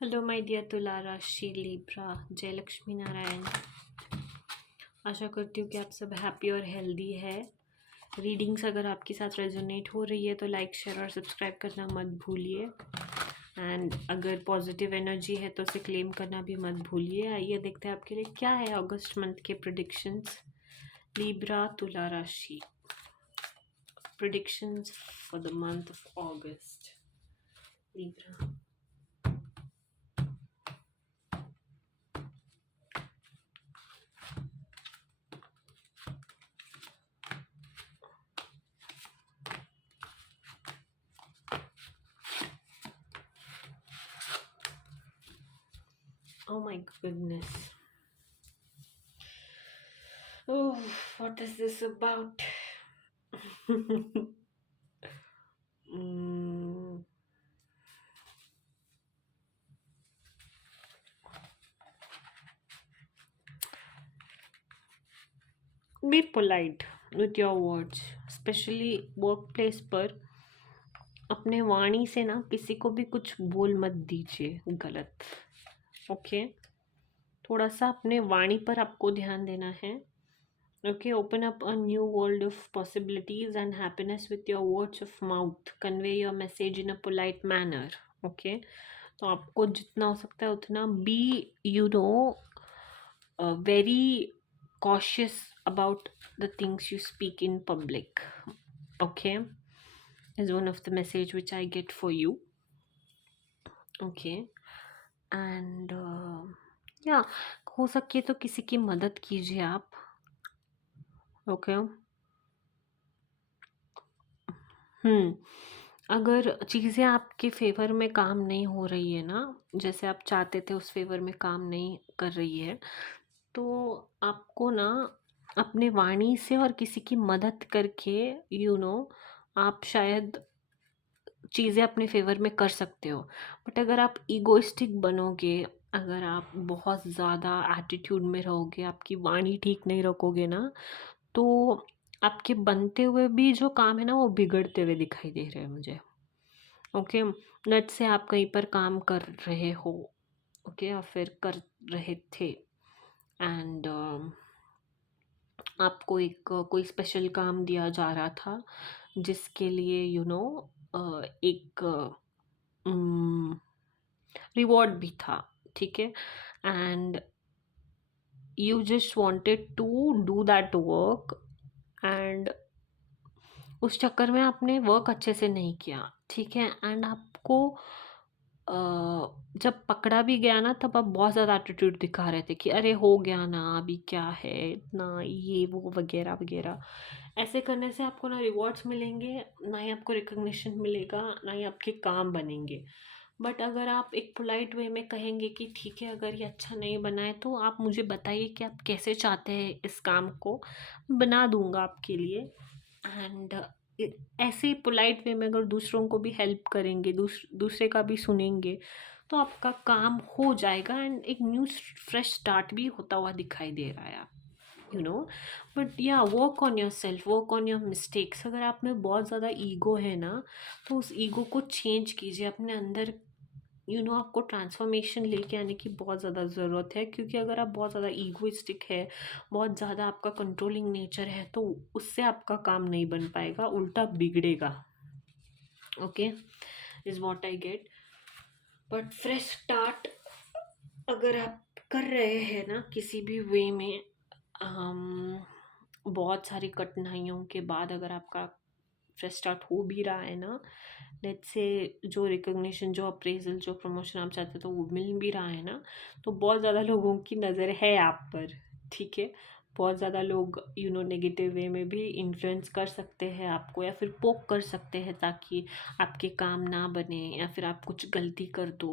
Hello my dear तुला राशि Libra, जय लक्ष्मी नारायण। आशा करती हूँ कि आप सब हैप्पी और हेल्दी है। रीडिंग्स अगर आपके साथ रेजोनेट हो रही है तो लाइक शेयर और सब्सक्राइब करना मत भूलिए। एंड अगर पॉजिटिव एनर्जी है तो उसे क्लेम करना भी मत भूलिए। आइए देखते हैं आपके लिए क्या है अगस्त मंथ के प्रिडिक्शंस। लिब्रा तुला राशि predictions for the month of August. Libra, oh my goodness. Oh, what is this about? Mm, be polite with your words, specially work place पर। अपने वाणी से ना किसी को भी कुछ बोल मत दीजिए गलत। ओके, थोड़ा सा अपने वाणी पर आपको ध्यान देना है। Okay, open up a new world of possibilities and happiness with your words of mouth. Convey your message in a polite manner. Okay, तो आपको जितना हो सकता है उतना B very cautious about the things you speak in public. Okay, is one of the message which I get for you. Okay, and yeah, हो सके तो किसी की मदद कीजिए आप। ओके, अगर चीज़ें आपके फेवर में काम नहीं हो रही है ना, जैसे आप चाहते थे उस फेवर में काम नहीं कर रही है, तो आपको ना अपने वाणी से और किसी की मदद करके आप शायद चीज़ें अपने फेवर में कर सकते हो। बट अगर आप ईगोइस्टिक बनोगे, अगर आप बहुत ज़्यादा एटीट्यूड में रहोगे, आपकी वाणी ठीक नहीं रखोगे ना, तो आपके बनते हुए भी जो काम है ना वो बिगड़ते हुए दिखाई दे रहे हैं मुझे। ओके, लेट्स से आप कहीं पर काम कर रहे हो, ओके, या फिर कर रहे थे, एंड आपको एक कोई स्पेशल काम दिया जा रहा था जिसके लिए एक रिवॉर्ड भी था, ठीक है, and you just wanted to do that work, and उस चक्कर में आपने वर्क अच्छे से नहीं किया, ठीक है, एंड आपको जब पकड़ा भी गया ना तब आप बहुत ज़्यादा एटीट्यूड दिखा रहे थे कि अरे हो गया ना, अभी क्या है इतना, ये वो वगैरह वगैरह। ऐसे करने से आपको ना रिवॉर्ड्स मिलेंगे, ना ही आपको रिकग्निशन मिलेगा, ना ही आपके काम बनेंगे। बट अगर आप एक पोलाइट वे में कहेंगे कि ठीक है, अगर ये अच्छा नहीं बना है तो आप मुझे बताइए कि आप कैसे चाहते हैं इस काम को, बना दूंगा आपके लिए। एंड ऐसे ही पोलाइट वे में अगर दूसरों को भी हेल्प करेंगे, दूसरे का भी सुनेंगे, तो आपका काम हो जाएगा एंड एक न्यू फ्रेश स्टार्ट भी होता हुआ दिखाई दे रहा है, बट या work on your self, work on your mistakes. अगर आप में बहुत ज़्यादा ईगो है ना, तो उस ईगो को चेंज कीजिए अपने अंदर। आपको ट्रांसफॉर्मेशन लेके आने की बहुत ज़्यादा ज़रूरत है, क्योंकि अगर आप बहुत ज़्यादा ईगोइस्टिक है, बहुत ज़्यादा आपका कंट्रोलिंग नेचर है, तो उससे आपका काम नहीं बन पाएगा, उल्टा बिगड़ेगा। Okay, is what I get. But fresh start अगर आप कर रहे हैं ना किसी भी वे में, बहुत सारी कठिनाइयों के बाद अगर आपका फ्रेश स्टार्ट हो भी रहा है ना, लेट्स से जो रिकग्निशन, जो अप्रेजल, जो प्रमोशन आप चाहते हो तो वो मिल भी रहा है ना, तो बहुत ज़्यादा लोगों की नज़र है आप पर, ठीक है। बहुत ज़्यादा लोग नेगेटिव वे में भी इन्फ्लुएंस कर सकते हैं आपको, या फिर पोक कर सकते हैं ताकि आपके काम ना बने, या फिर आप कुछ गलती कर दो।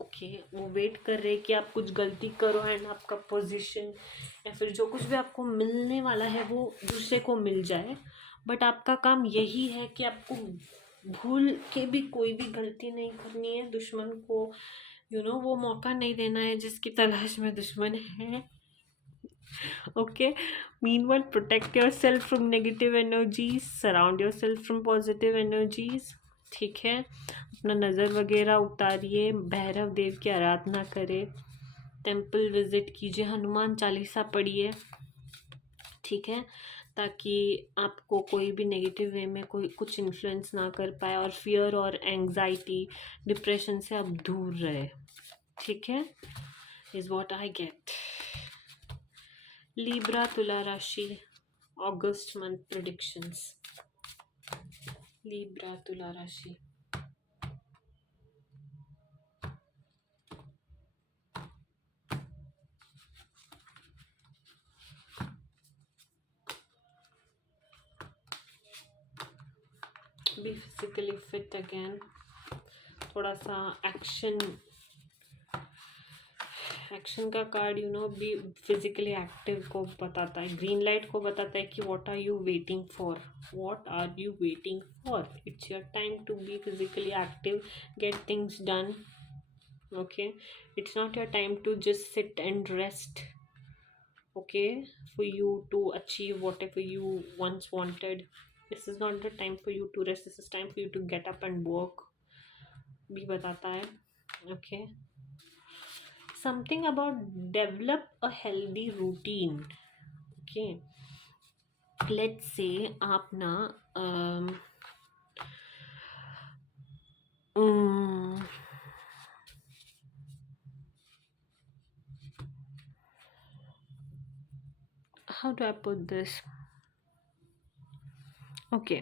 ओके, वो वेट कर रहे हैं कि आप कुछ गलती करो एंड आपका पोजीशन या फिर जो कुछ भी आपको मिलने वाला है वो दूसरे को मिल जाए। बट आपका काम यही है कि आपको भूल के भी कोई भी गलती नहीं करनी है, दुश्मन को वो मौका नहीं देना है जिसकी तलाश में दुश्मन है। Okay, meanwhile protect yourself from negative energies, surround yourself from positive energies, ठीक है, अपना नज़र वगैरह उतारिए, भैरव देव की आराधना करें, टेम्पल विजिट कीजिए, हनुमान चालीसा पढ़िए, ठीक है, ताकि आपको कोई भी नेगेटिव वे में कोई कुछ इन्फ्लुएंस ना कर पाए, और फियर और एंग्जाइटी डिप्रेशन से आप दूर रहे, ठीक है, is what I get. Libra तुला राशि अगस्त मंथ प्रेडिक्शंस। लिब्रा तुला राशि, बी फिजिकली फिट अगेन, थोड़ा सा एक्शन का कार्ड बी फिजिकली एक्टिव को बताता है, ग्रीन लाइट को बताता है कि what are you waiting for, it's your time to be physically active, get things done, okay, it's not your time to just sit and rest, okay, for you to achieve whatever you once wanted. This is not the time for you to rest, this is time for you to get up and work, भी बताता है, okay, something about develop a healthy routine, okay, let's say आप ना how do I put this, okay,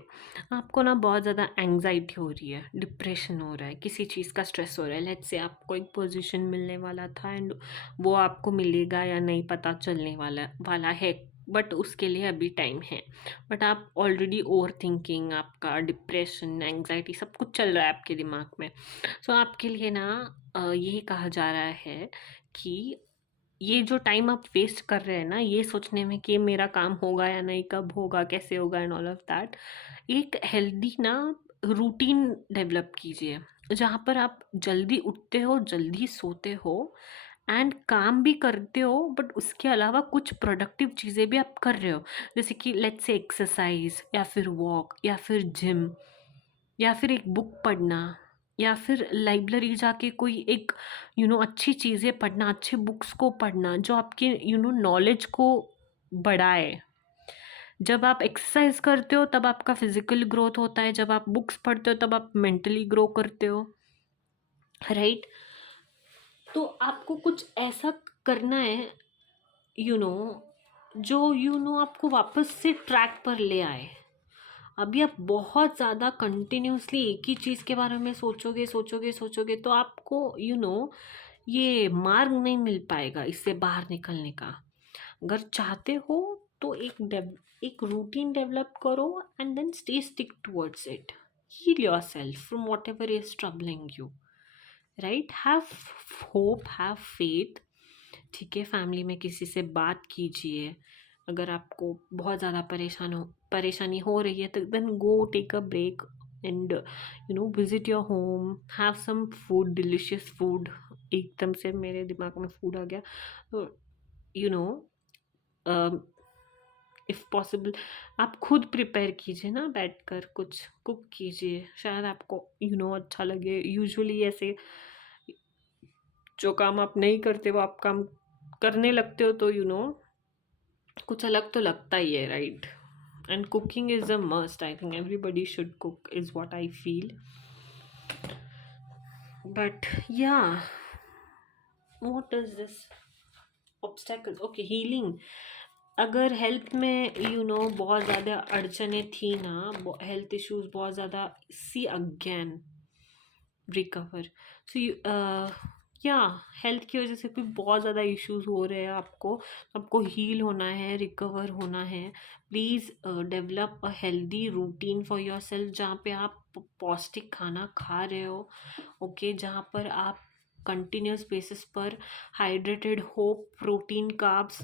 आपको ना बहुत ज़्यादा anxiety हो रही है, डिप्रेशन हो रहा है, किसी चीज़ का स्ट्रेस हो रहा है, लेट्स से आपको एक पोजीशन मिलने वाला था एंड वो आपको मिलेगा या नहीं पता चलने वाला है, बट उसके लिए अभी टाइम है, बट आप ऑलरेडी ओवर थिंकिंग, आपका डिप्रेशन, एंग्जाइटी सब कुछ चल रहा है आपके दिमाग में। सो आपके लिए ना यही कहा जा रहा है कि ये जो टाइम आप वेस्ट कर रहे हैं ना ये सोचने में कि मेरा काम होगा या नहीं, कब होगा, कैसे होगा एंड ऑल ऑफ दैट, एक हेल्दी ना रूटीन डेवलप कीजिए जहाँ पर आप जल्दी उठते हो, जल्दी सोते हो एंड काम भी करते हो, बट उसके अलावा कुछ प्रोडक्टिव चीज़ें भी आप कर रहे हो, जैसे कि लेट्स से एक्सरसाइज या फिर वॉक या फिर जिम या फिर एक बुक पढ़ना या फिर लाइब्रेरी जाके कोई एक अच्छी चीज़ें पढ़ना, अच्छे बुक्स को पढ़ना जो आपके नॉलेज को बढ़ाए। जब आप एक्सरसाइज करते हो तब आपका फिजिकल ग्रोथ होता है, जब आप बुक्स पढ़ते हो तब आप मेंटली ग्रो करते हो, राइट। तो आपको कुछ ऐसा करना है जो आपको वापस से ट्रैक पर ले आए। अभी आप बहुत ज़्यादा कंटिन्यूसली एक ही चीज़ के बारे में सोचोगे तो आपको ये मार्ग नहीं मिल पाएगा इससे बाहर निकलने का। अगर चाहते हो तो एक रूटीन डेवलप करो and then stick towards it, heal yourself from whatever is troubling you, right, have hope, have faith, ठीक है। फैमिली में किसी से बात कीजिए, अगर आपको बहुत ज़्यादा परेशानी हो रही है तो then go take a break and visit your home, have some food, delicious food. एकदम से मेरे दिमाग में फूड आ गया, तो इफ़ पॉसिबल आप खुद प्रिपेयर कीजिए ना, बैठकर कुछ कुक कीजिए, शायद आपको अच्छा लगे। यूजुअली ऐसे जो काम आप नहीं करते वो आप काम करने लगते हो तो कुछ अलग तो लगता ही है, right. And cooking is a must, I think everybody should cook is what I feel, but yeah what is this obstacles, okay, healing. अगर हेल्थ में बहुत ज़्यादा अड़चनें थी ना, हेल्थ इश्यूज बहुत ज़्यादा, सी अगेन रिकवर, सो या हेल्थ की वजह से कोई बहुत ज़्यादा इश्यूज हो रहे हैं आपको हील होना है, रिकवर होना है। Please develop a healthy routine for your self, जहाँ पे आप पौष्टिक खाना खा रहे हो, ओके, जहाँ पर आप कंटिन्यूस बेसिस पर हाइड्रेटेड हो, प्रोटीन, कार्ब्स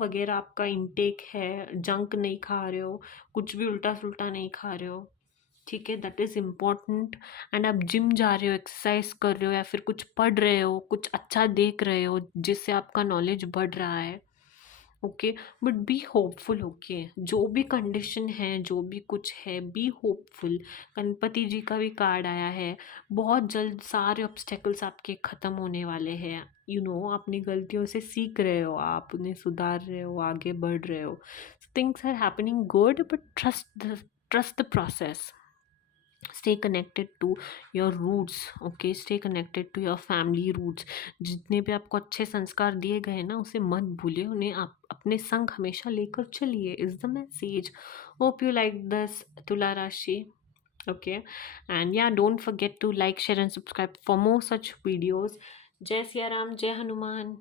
वगैरह आपका इंटेक है, जंक नहीं खा रहे हो, कुछ भी उल्टा सुल्टा नहीं खा रहे हो, ठीक है, दैट इज़ इम्पॉर्टेंट। एंड आप जिम जा रहे हो, एक्सरसाइज कर रहे हो या फिर कुछ पढ़ रहे हो, कुछ अच्छा देख रहे हो जिससे आपका नॉलेज बढ़ रहा है, okay, but be hopeful. Okay, जो भी कंडीशन है, जो भी कुछ है, बी होपफुल। गणपति जी का भी कार्ड आया है, बहुत जल्द सारे ऑब्स्टेकल्स आपके ख़त्म होने वाले हैं। अपनी गलतियों से सीख रहे हो, आप उन्हें सुधार रहे हो, आगे बढ़ रहे हो। Things are happening good, but trust the process. Stay connected to your roots. Okay, stay connected to your family roots. जितने भी आपको अच्छे संस्कार दिए गए हैं ना, उसे मत भूलिए, उन्हें आप अपने संग हमेशा लेकर चलिए, is the message. Hope you like this, तुला राशि। Okay, and yeah, don't forget to like, share and subscribe for more such videos. Jai Siya Ram, Jai Hanuman.